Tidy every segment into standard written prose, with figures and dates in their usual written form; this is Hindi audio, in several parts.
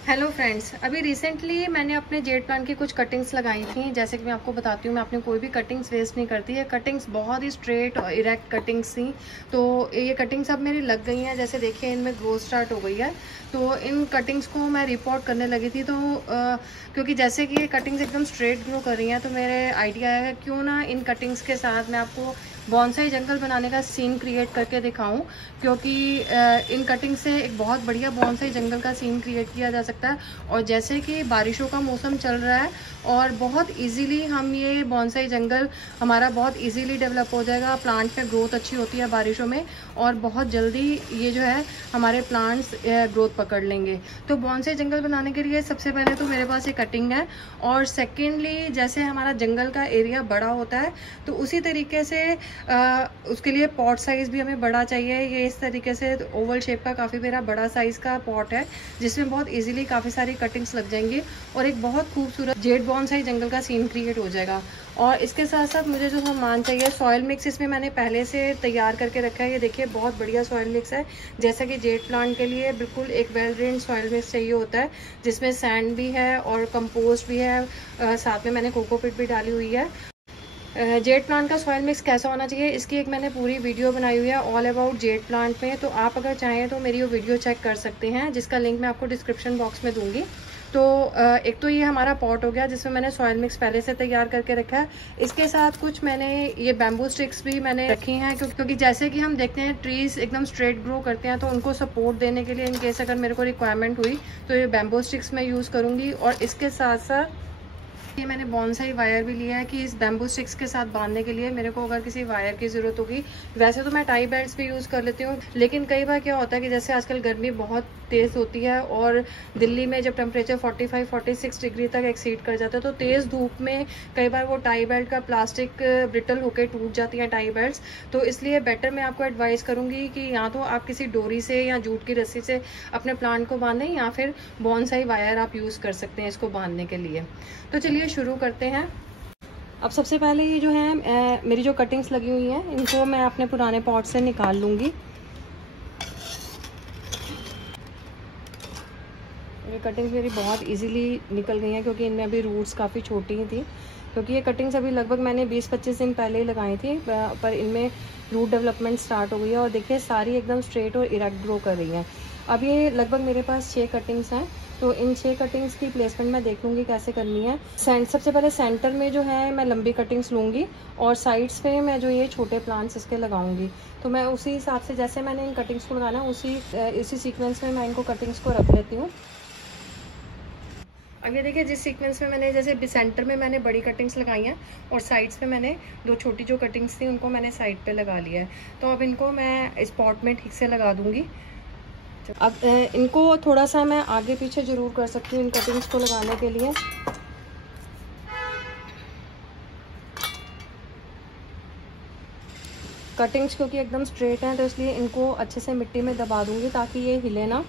हेलो फ्रेंड्स, अभी रिसेंटली मैंने अपने जेड प्लांट की कुछ कटिंग्स लगाई थी। जैसे कि मैं आपको बताती हूँ, मैं अपने कोई भी कटिंग्स वेस्ट नहीं करती है। कटिंग्स बहुत ही स्ट्रेट और इरेक्ट कटिंग्स थी, तो ये कटिंग्स अब मेरी लग गई हैं। जैसे देखिए इनमें ग्रोथ स्टार्ट हो गई है, तो इन कटिंग्स को मैं रिपोर्ट करने लगी थी। तो क्योंकि जैसे कि ये कटिंग्स एकदम स्ट्रेट ग्रो कर रही हैं, तो मेरे आइडिया है क्यों ना इन कटिंग्स के साथ मैं आपको बॉन्साई जंगल बनाने का सीन क्रिएट करके दिखाऊं। क्योंकि इन कटिंग से एक बहुत बढ़िया बॉन्साई जंगल का सीन क्रिएट किया जा सकता है। और जैसे कि बारिशों का मौसम चल रहा है और बहुत इजीली हम ये बॉन्साई जंगल हमारा बहुत इजीली डेवलप हो जाएगा। प्लांट में ग्रोथ अच्छी होती है बारिशों में, और बहुत जल्दी ये जो है हमारे प्लांट्स ग्रोथ पकड़ लेंगे। तो बॉन्साई जंगल बनाने के लिए सबसे पहले तो मेरे पास ये कटिंग है, और सेकेंडली जैसे हमारा जंगल का एरिया बड़ा होता है, तो उसी तरीके से उसके लिए पॉट साइज भी हमें बड़ा चाहिए। ये इस तरीके से ओवल शेप का काफ़ी मेरा बड़ा साइज का पॉट है, जिसमें बहुत इजीली काफ़ी सारी कटिंग्स लग जाएंगी और एक बहुत खूबसूरत जेड बॉन्साई जंगल का सीन क्रिएट हो जाएगा। और इसके साथ साथ मुझे जो सामान चाहिए, सॉइल मिक्स इसमें मैंने पहले से तैयार करके रखा है। ये देखिए बहुत बढ़िया सॉइल मिक्स है। जैसा कि जेड प्लांट के लिए बिल्कुल एक वेल ड्रेन सॉइल मिक्स चाहिए होता है, जिसमें सैंड भी है और कंपोस्ट भी है, साथ में मैंने कोकोपीट भी डाली हुई है। जेड प्लांट का सॉइल मिक्स कैसा होना चाहिए, इसकी एक मैंने पूरी वीडियो बनाई हुई है ऑल अबाउट जेड प्लांट में। तो आप अगर चाहें तो मेरी वो वीडियो चेक कर सकते हैं, जिसका लिंक मैं आपको डिस्क्रिप्शन बॉक्स में दूंगी। तो एक तो ये हमारा पॉट हो गया, जिसमें मैंने सॉइल मिक्स पहले से तैयार करके रखा है। इसके साथ कुछ मैंने ये बैम्बू स्टिक्स भी मैंने रखी हैं, क्योंकि जैसे कि हम देखते हैं ट्रीज एकदम स्ट्रेट ग्रो करते हैं, तो उनको सपोर्ट देने के लिए इन केस अगर मेरे को रिक्वायरमेंट हुई तो ये बैम्बू स्टिक्स मैं यूज़ करूँगी। और इसके साथ साथ ये मैंने बॉन्साई वायर भी लिया है कि इस बैम्बू स्टिक्स के साथ बांधने के लिए मेरे को अगर किसी वायर की ज़रूरत होगी। वैसे तो मैं टाई बेल्ट्स भी यूज़ कर लेती हूँ, लेकिन कई बार क्या होता है कि जैसे आजकल गर्मी बहुत तेज़ होती है और दिल्ली में जब टेम्परेचर 45-46 डिग्री तक एक्सीड कर जाता है, तो तेज़ धूप में कई बार वो टाई बेल्ट का प्लास्टिक ब्रिटल होकर टूट जाती हैं टाई बेल्ट्स। तो इसलिए बेटर मैं आपको एडवाइस करूँगी कि या तो आप किसी डोरी से या जूट की रस्सी से अपने प्लांट को बांधें, या फिर बॉन्साई वायर आप यूज़ कर सकते हैं इसको बांधने के लिए। तो चलिए शुरू करते हैं। अब सबसे पहले ये जो है मेरी जो कटिंग्स लगी हुई हैं, इनको मैं अपने पुराने पॉट से निकाल लूँगी। ये कटिंग्स मेरी बहुत इजीली निकल गई हैं, क्योंकि इनमें अभी रूट्स काफ़ी छोटी ही थी। क्योंकि ये कटिंग्स अभी लगभग मैंने 20-25 दिन पहले ही लगाई थी, पर इनमें रूट डेवलपमेंट स्टार्ट हो गई है। और देखिए सारी एकदम स्ट्रेट और इरेक्ट ग्रो कर रही हैं। अब ये लगभग मेरे पास 6 कटिंग्स हैं, तो इन 6 कटिंग्स की प्लेसमेंट मैं देख लूँगी कैसे करनी है। सबसे पहले सेंटर में जो है मैं लंबी कटिंग्स लूँगी, और साइड्स पे मैं जो ये छोटे प्लांट्स इसके लगाऊंगी। तो मैं उसी हिसाब से जैसे मैंने इन कटिंग्स को लगाना है इसी सीक्वेंस में मैं इनको कटिंग्स को रख लेती हूँ। अब ये देखिए जिस सीक्वेंस में मैंने जैसे सेंटर में मैंने बड़ी कटिंग्स लगाई हैं, और साइड्स पे मैंने 2 छोटी जो कटिंग्स थी उनको मैंने साइड पे लगा लिया है। तो अब इनको मैं इस पॉट में ठीक से लगा दूंगी। अब इनको थोड़ा सा मैं आगे पीछे जरूर कर सकती हूँ इन कटिंग्स को लगाने के लिए। कटिंग्स क्योंकि एकदम स्ट्रेट हैं, तो इसलिए इनको अच्छे से मिट्टी में दबा दूंगी ताकि ये हिले ना।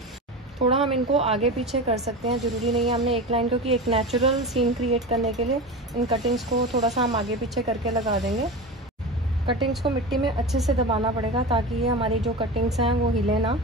थोड़ा हम इनको आगे पीछे कर सकते हैं, ज़रूरी नहीं है हमने एक लाइन, क्योंकि एक नेचुरल सीन क्रिएट करने के लिए इन कटिंग्स को थोड़ा सा हम आगे पीछे करके लगा देंगे। कटिंग्स को मिट्टी में अच्छे से दबाना पड़ेगा ताकि ये हमारी जो कटिंग्स हैं वो हिले ना।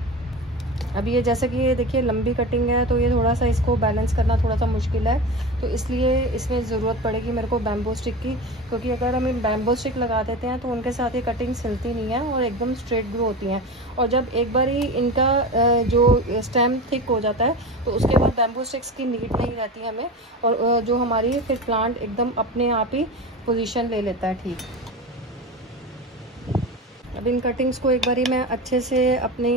अभी ये जैसे कि ये देखिए लंबी कटिंग है, तो ये थोड़ा सा इसको बैलेंस करना थोड़ा सा मुश्किल है, तो इसलिए इसमें ज़रूरत पड़ेगी मेरे को बैम्बू स्टिक की। क्योंकि अगर हम इन बैम्बू स्टिक लगा देते हैं तो उनके साथ ये कटिंग्स हिलती नहीं है और एकदम स्ट्रेट ग्रो होती हैं। और जब एक बार ही इनका जो स्टेम थिक हो जाता है, तो उसके बाद बैम्बू स्टिक्स की नीड नहीं रहती हमें, और जो हमारी फिर प्लांट एकदम अपने आप ही पोजीशन ले लेता है ठीक। अब इन कटिंग्स को एक बारी मैं अच्छे से अपने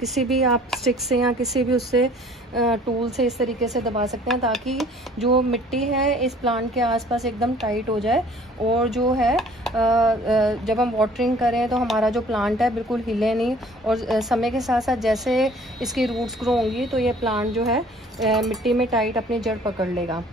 किसी भी आप स्टिक से या किसी भी उससे टूल से इस तरीके से दबा सकते हैं, ताकि जो मिट्टी है इस प्लांट के आसपास एकदम टाइट हो जाए। और जो है जब हम वाटरिंग करें तो हमारा जो प्लांट है बिल्कुल हिले नहीं, और समय के साथ साथ जैसे इसकी रूट्स ग्रो होंगी तो ये प्लांट जो है मिट्टी में टाइट अपनी जड़ पकड़ लेगा।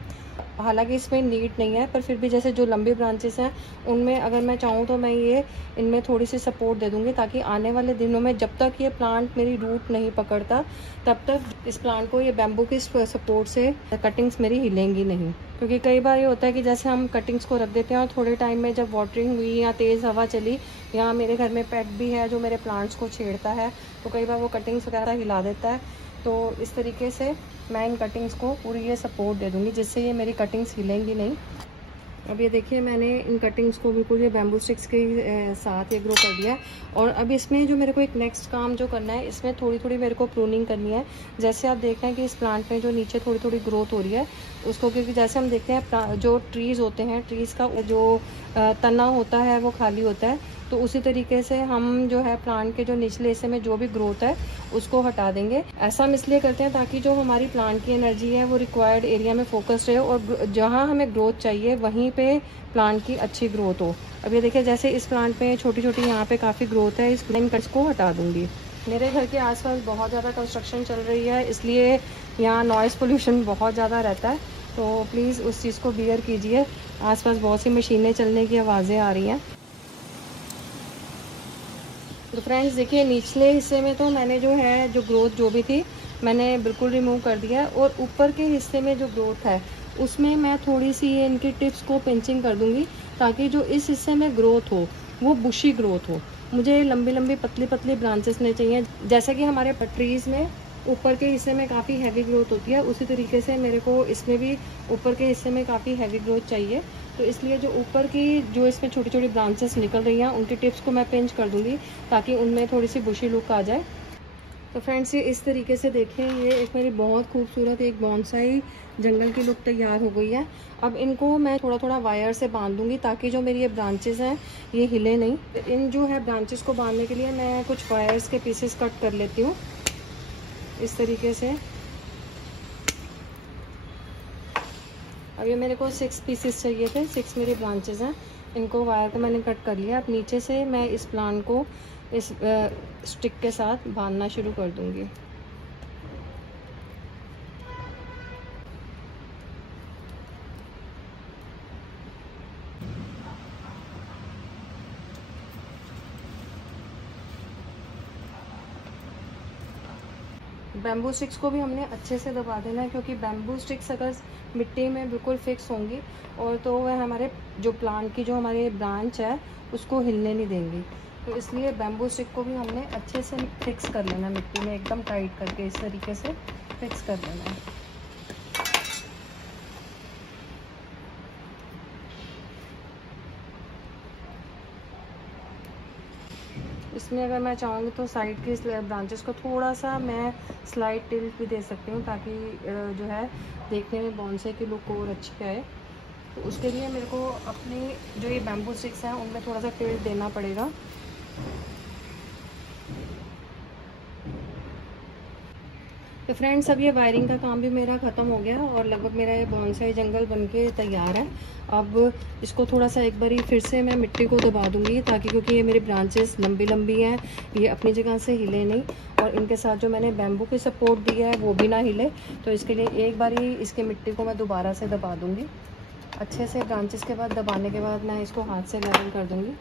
हालांकि इसमें नीड नहीं है, पर फिर भी जैसे जो लंबी ब्रांचेस हैं उनमें अगर मैं चाहूँ तो मैं ये इनमें थोड़ी सी सपोर्ट दे दूँगी, ताकि आने वाले दिनों में जब तक ये प्लांट मेरी रूट नहीं पकड़ता तब तक इस प्लांट को ये बैम्बू की सपोर्ट से कटिंग्स मेरी हिलेंगी नहीं। क्योंकि कई बार ये होता है कि जैसे हम कटिंग्स को रख देते हैं और थोड़े टाइम में जब वाटरिंग हुई या तेज़ हवा चली, या मेरे घर में पेट भी है जो मेरे प्लांट्स को छेड़ता है, तो कई बार वो कटिंग्स वगैरह हिला देता है। तो इस तरीके से मैं इन कटिंग्स को पूरी ये सपोर्ट दे दूँगी, जिससे ये मेरी कटिंग्स हिलेंगी नहीं। अब ये देखिए मैंने इन कटिंग्स को बिल्कुल ये बैम्बू स्टिक्स के साथ ये ग्रो कर दिया है। और अब इसमें जो मेरे को एक नेक्स्ट काम जो करना है, इसमें थोड़ी थोड़ी मेरे को प्रूनिंग करनी है। जैसे आप देख रहे हैं कि इस प्लांट में जो नीचे थोड़ी थोड़ी ग्रोथ हो रही है उसको, क्योंकि जैसे हम देखते हैं जो ट्रीज़ होते हैं, ट्रीज़ का जो तना होता है वो खाली होता है, तो उसी तरीके से हम जो है प्लांट के जो निचले हिस्से में जो भी ग्रोथ है उसको हटा देंगे। ऐसा हम इसलिए करते हैं ताकि जो हमारी प्लांट की एनर्जी है वो रिक्वायर्ड एरिया में फोकस रहे और जहाँ हमें ग्रोथ चाहिए वहीं पे प्लांट की अच्छी ग्रोथ हो। अब ये देखिए जैसे इस प्लांट में छोटी छोटी यहाँ पे काफ़ी ग्रोथ है, इस प्लांट कट्स को हटा दूँगी। मेरे घर के आसपास बहुत ज़्यादा कंस्ट्रक्शन चल रही है, इसलिए यहाँ नॉइज़ पोल्यूशन बहुत ज़्यादा रहता है, तो प्लीज़ उस चीज़ को बियर कीजिए। आसपास बहुत सी मशीनें चलने की आवाज़ें आ रही हैं। तो फ्रेंड्स देखिए निचले हिस्से में तो मैंने जो है जो ग्रोथ जो भी थी मैंने बिल्कुल रिमूव कर दिया है, और ऊपर के हिस्से में जो ग्रोथ है उसमें मैं थोड़ी सी ये इनकी टिप्स को पिंचिंग कर दूंगी, ताकि जो इस हिस्से में ग्रोथ हो वो बुशी ग्रोथ हो। मुझे लंबी लंबी पतली पतली ब्रांचेस नहीं चाहिए, जैसे कि हमारे ट्रीज में ऊपर के हिस्से में काफ़ी हैवी ग्रोथ होती है, उसी तरीके से मेरे को इसमें भी ऊपर के हिस्से में काफ़ी हैवी ग्रोथ चाहिए। तो इसलिए जो ऊपर की जो इसमें छोटी छोटी ब्रांचेस निकल रही हैं उनकी टिप्स को मैं पिंच कर दूंगी, ताकि उनमें थोड़ी सी बुशी लुक आ जाए। तो फ्रेंड्स ये इस तरीके से देखें, ये एक मेरी बहुत खूबसूरत एक बॉन्साई जंगल की लुक तैयार हो गई है। अब इनको मैं थोड़ा थोड़ा वायर से बांध दूंगी, ताकि जो मेरी ये ब्रांचेस हैं ये हिले नहीं। इन जो है ब्रांचेस को बांधने के लिए मैं कुछ वायर्स के पीसेस कट कर लेती हूँ इस तरीके से। अब ये मेरे को 6 पीसेस चाहिए थे, 6 मेरी ब्रांचेस हैं, इनको वायर को मैंने कट कर लिया। अब नीचे से मैं इस प्लांट को इस स्टिक के साथ बांधना शुरू कर दूंगी। बैम्बू स्टिक्स को भी हमने अच्छे से दबा देना है, क्योंकि बैम्बू स्टिक्स अगर मिट्टी में बिल्कुल फिक्स होंगी और तो वह हमारे जो प्लांट की जो हमारे ब्रांच है उसको हिलने नहीं देंगी। तो इसलिए बैम्बू स्टिक को भी हमने अच्छे से फिक्स कर लेना, मिट्टी में एकदम टाइट करके इस तरीके से फिक्स कर लेना है। इसमें अगर मैं चाहूँगी तो साइड की ब्रांचेस को थोड़ा सा मैं स्लाइड टिल्ट भी दे सकती हूँ, ताकि जो है देखने में बॉन्साई की लुक और अच्छी आए। तो उसके लिए मेरे को अपनी जो ये बैम्बू स्टिक्स हैं उनमें थोड़ा सा टिल्ट देना पड़ेगा। तो फ्रेंड्स अब ये वायरिंग का काम भी मेरा ख़त्म हो गया और लगभग मेरा ये बॉन्साई जंगल बनके तैयार है। अब इसको थोड़ा सा एक बारी फिर से मैं मिट्टी को दबा दूंगी, ताकि क्योंकि ये मेरी ब्रांचेस लंबी लंबी हैं, ये अपनी जगह से हिले नहीं, और इनके साथ जो मैंने बैम्बू की सपोर्ट दी है वो भी ना हिले। तो इसके लिए एक बारी इसकी मिट्टी को मैं दोबारा से दबा दूँगी अच्छे से। ब्रांचेस के बाद दबाने के बाद मैं इसको हाथ से लेवल कर दूँगी।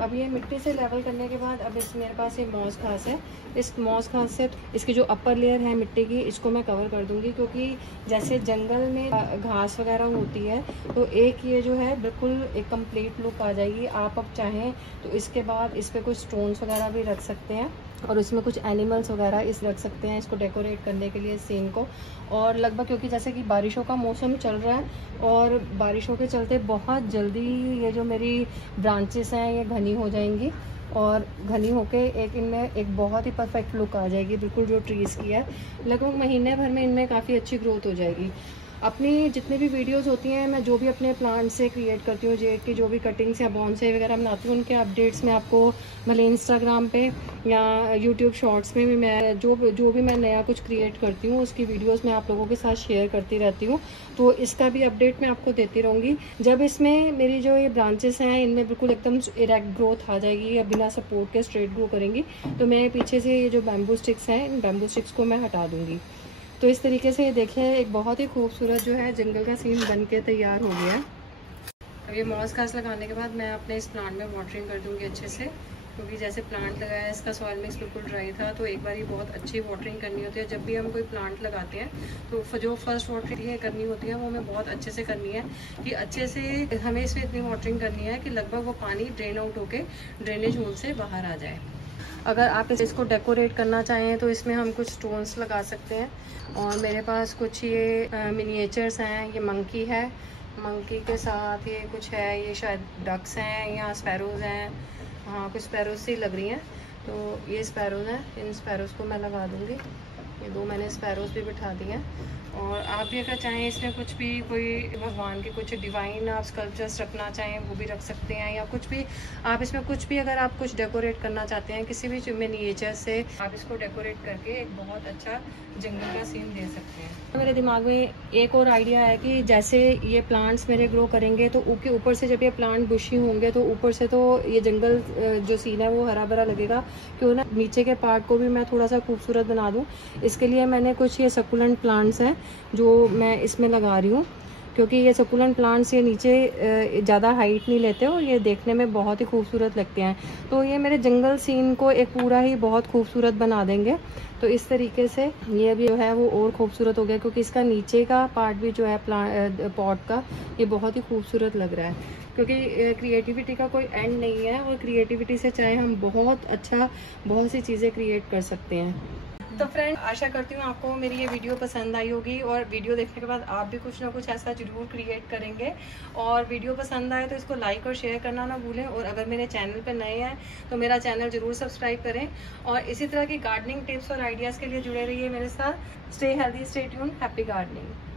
अब ये मिट्टी से लेवल करने के बाद अब इस मेरे पास ये मॉस घास है, इस मॉस घास से इसकी जो अपर लेयर है मिट्टी की इसको मैं कवर कर दूंगी, क्योंकि जैसे जंगल में घास वगैरह होती है तो एक ये जो है बिल्कुल एक कंप्लीट लुक आ जाएगी। आप अब चाहें तो इसके बाद इस पर कुछ स्टोन्स वगैरह भी रख सकते हैं और इसमें कुछ एनिमल्स वगैरह इस रख सकते हैं इसको डेकोरेट करने के लिए सीन को। और लगभग क्योंकि जैसे कि बारिशों का मौसम चल रहा है और बारिशों के चलते बहुत जल्दी ये जो मेरी ब्रांचेस हैं ये घनी हो जाएंगी और घनी होके एक इनमें एक बहुत ही परफेक्ट लुक आ जाएगी, बिल्कुल जो ट्रीज़ की है। लगभग महीने भर में इनमें काफ़ी अच्छी ग्रोथ हो जाएगी। अपनी जितने भी वीडियोस होती हैं, मैं जो भी अपने प्लांट से क्रिएट करती हूँ, जेड की जो भी कटिंग्स या बॉन्साई वगैरह बनाती हूँ, उनके अपडेट्स मैं आपको भले इंस्टाग्राम पे या यूट्यूब शॉर्ट्स में भी मैं जो भी मैं नया कुछ क्रिएट करती हूँ उसकी वीडियोस मैं आप लोगों के साथ शेयर करती रहती हूँ। तो इसका भी अपडेट मैं आपको देती रहूँगी। जब इसमें मेरी जो ये ब्रांचेस हैं इनमें बिल्कुल एकदम इरेक्ट ग्रोथ आ जाएगी या बिना सपोर्ट के स्ट्रेट ग्रो करेंगी, तो मैं पीछे से ये जो बैम्बू स्टिक्स हैं इन बैम्बू स्टिक्स को मैं हटा दूँगी। तो इस तरीके से ये देखिए एक बहुत ही खूबसूरत जो है जंगल का सीन बन के तैयार हो गया है। अब ये मॉस घास लगाने के बाद मैं अपने इस प्लांट में वाटरिंग कर दूंगी अच्छे से, क्योंकि जैसे प्लांट लगाया है इसका सॉइल मिक्स बिल्कुल ड्राई था, तो एक बार ही बहुत अच्छी वाटरिंग करनी होती है। जब भी हम कोई प्लांट लगाते हैं तो जो फर्स्ट वाटरिंग करनी होती है वो हमें बहुत अच्छे से करनी है कि अच्छे से हमें इसमें इतनी वाटरिंग करनी है कि लगभग वो पानी ड्रेन आउट होके ड्रेनेज होल से बाहर आ जाए। अगर आप इसको डेकोरेट करना चाहें तो इसमें हम कुछ स्टोन्स लगा सकते हैं। और मेरे पास कुछ ये मिनिएचर्स हैं, ये मंकी है, मंकी के साथ ये कुछ है, ये शायद डक्स हैं या स्पैरोज़ हैं, हाँ कुछ स्पैरोज सी लग रही हैं। तो ये स्पैरोज़ हैं, इन स्पैरोज़ को मैं लगा दूँगी। ये 2 मैंने स्पैरोज़ भी बिठा दिए हैं। और आप भी अगर चाहें इसमें कुछ भी कोई भगवान के कुछ डिवाइन आप स्कल्पचर्स रखना चाहें वो भी रख सकते हैं, या कुछ भी आप इसमें कुछ भी अगर आप कुछ डेकोरेट करना चाहते हैं किसी भी मिनिएचर से आप इसको डेकोरेट करके एक बहुत अच्छा जंगल का सीन दे सकते हैं। तो मेरे दिमाग में एक और आइडिया है कि जैसे ये प्लांट्स मेरे ग्रो करेंगे तो उसके ऊपर से जब ये प्लांट बुशी होंगे तो ऊपर से तो ये जंगल जो सीन है वो हरा भरा लगेगा, क्यों ना नीचे के पार्ट को भी मैं थोड़ा सा खूबसूरत बना दूँ। इसके लिए मैंने कुछ ये सकुलेंट प्लांट्स हैं जो मैं इसमें लगा रही हूँ, क्योंकि ये सकुलेंट प्लांट्स ये नीचे ज़्यादा हाइट नहीं लेते और ये देखने में बहुत ही खूबसूरत लगते हैं। तो ये मेरे जंगल सीन को एक पूरा ही बहुत खूबसूरत बना देंगे। तो इस तरीके से ये भी जो है वो और खूबसूरत हो गया, क्योंकि इसका नीचे का पार्ट भी जो है पॉट का ये बहुत ही खूबसूरत लग रहा है। क्योंकि क्रिएटिविटी का कोई एंड नहीं है और क्रिएटिविटी से चाहे हम बहुत सी चीज़ें क्रिएट कर सकते हैं। तो फ्रेंड, आशा करती हूँ आपको मेरी ये वीडियो पसंद आई होगी और वीडियो देखने के बाद आप भी कुछ ना कुछ ऐसा जरूर क्रिएट करेंगे। और वीडियो पसंद आए तो इसको लाइक और शेयर करना ना भूलें। और अगर मेरे चैनल पर नए हैं तो मेरा चैनल जरूर सब्सक्राइब करें और इसी तरह की गार्डनिंग टिप्स और आइडियाज़ के लिए जुड़े रहिए मेरे साथ। Stay healthy, stay tuned, happy gardening.